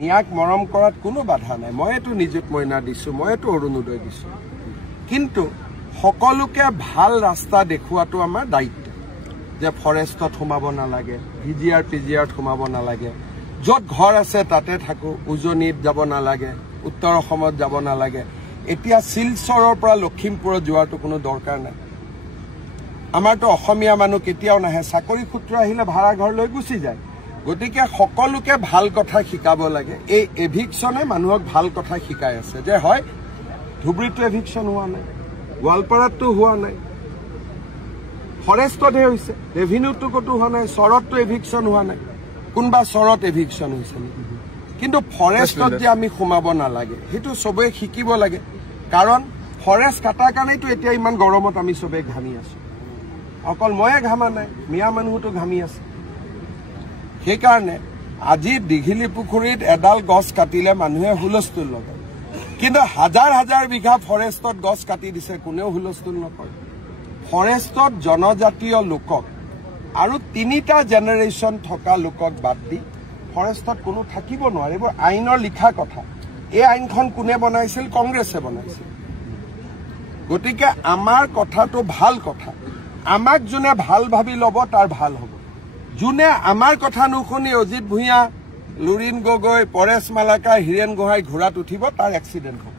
মিয়াক মৰম কৰাত কোনো বাধা নাই। মইতো নিযুত মইনা দিছো, মইতো অৰুণোদয় দিছো, কিন্তু সকলোকে ভাল ৰাস্তা দেখুৱাটো আমাৰ দায়িত্ব। যে ফৰেষ্টত সোমাব নালাগে, ভিজিআৰ পিজিআৰত সোমাব নালাগে, য'ত ঘৰ আছে তাতে থাকো, উজনিত যাব নালাগে, উত্তৰ অসমত যাব নালাগে। এতিয়া শিলচৰৰ পৰা লখিমপুৰত যোৱাটো কোনো দৰকাৰ নাই। আমাৰতো অসমীয়া মানুহ কেতিয়াও নাহে, চাকৰি সূত্ৰ আহিলে ভাড়া ঘৰ লৈ গুচি যায়। গতিকে সকলোকে ভাল কথা শিকাব লাগে। এই এভিকশ্যনে মানুহক ভাল কথা শিকাই আছে যে হয় ধুবুৰীতো এভিকশ্যন হোৱা নাই, গোৱালপাৰাতো হোৱা নাই, ফৰেষ্টতহে হৈছে, ৰেভিনিউটো ক'তো হোৱা নাই, চৰততো এভিকশ্যন হোৱা নাই। কোনোবা চৰত এভিকশ্যন হৈছে নেকি? কিন্তু ফৰেষ্টত যে আমি সোমাব নালাগে সেইটো চবেই শিকিব লাগে। কাৰণ ফৰেষ্ট কাটাৰ কাৰণেতো এতিয়া ইমান গৰমত আমি চবেই ঘামি আছো। অকল ময়ে ঘামা নাই, মিয়া মানুহতো ঘামি আছে। সেইকাৰণে আজি দীঘিলী পুখুৰীত এডাল গছ কাটিলে মানুহে হুলস্থুল লগায়, কিন্তু হাজাৰ হাজাৰ বিঘা ফৰেষ্টত গছ কাটি দিছে, কোনেও হুলস্থুল নকৰে। ফৰেষ্টত জনজাতীয় লোকক আৰু 3টা জেনেৰেশ্যন থকা লোকক বাদ দি ফৰেষ্টত কোনো থাকিব নোৱাৰে। এইবোৰ আইনৰ লিখা কথা। এই আইনখন কোনে বনাইছিল? কংগ্ৰেছে বনাইছিল। গতিকে আমাৰ কথাটো ভাল কথা। আমাক যোনে ভাল ভাবি ল'ব তাৰ ভাল হ'ব। যোনে আমাৰ কথা নুশুনি অজিত ভূঞা, লুৰিণ গগৈ, পৰেশ মালাকাৰ, হীৰেণ গোহাঁই ঘোঁৰাত উঠিব, তাৰ এক্সিডেণ্ট হ'ব।